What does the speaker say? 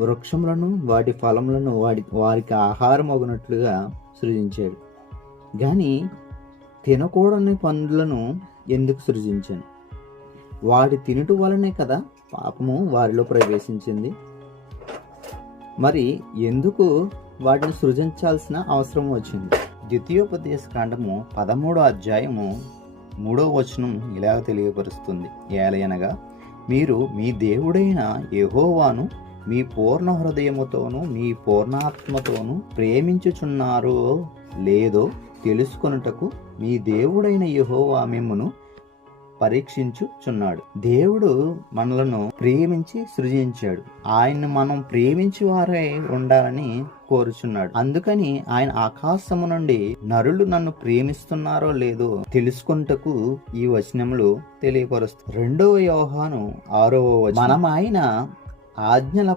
వృక్షములను వాటి ఫలములను వారికి ఆహారం అగునట్లుగా సృజించాడు. కానీ తినకూడని పండ్లను ఎందుకు సృజించాను? వాడి తినుట వలనే కదా పాపము వారిలో ప్రవేశించింది. మరి ఎందుకు వాటిని సృజించాల్సిన అవసరం వచ్చింది? ద్వితీయోపదేశ కాండము 13వ అధ్యాయము 3వ వచనం ఇలా తెలియపరుస్తుంది. ఏలయనగా మీరు మీ దేవుడైన యెహోవాను మీ పూర్ణ హృదయముతోనూ మీ పూర్ణాత్మతోనూ ప్రేమించుచున్నారో లేదో తెలుసుకొనుటకు మీ దేవుడైన యెహోవా మిమ్మును పరీక్షించుచున్నాడు. దేవుడు మనలను ప్రేమించి సృజించాడు. ఆయన్ని మనం ప్రేమించి వారే ఉండాలని కోరుచున్నాడు. అందుకని ఆయన ఆకాశము నుండి నరులు నన్ను ప్రేమిస్తున్నారో లేదో తెలుసుకొనుటకు ఈ వచనములు తెలియపరుస్తుంది. 2వ యోహాను 6వ వచనం, మనం ఆయన ఆజ్ఞల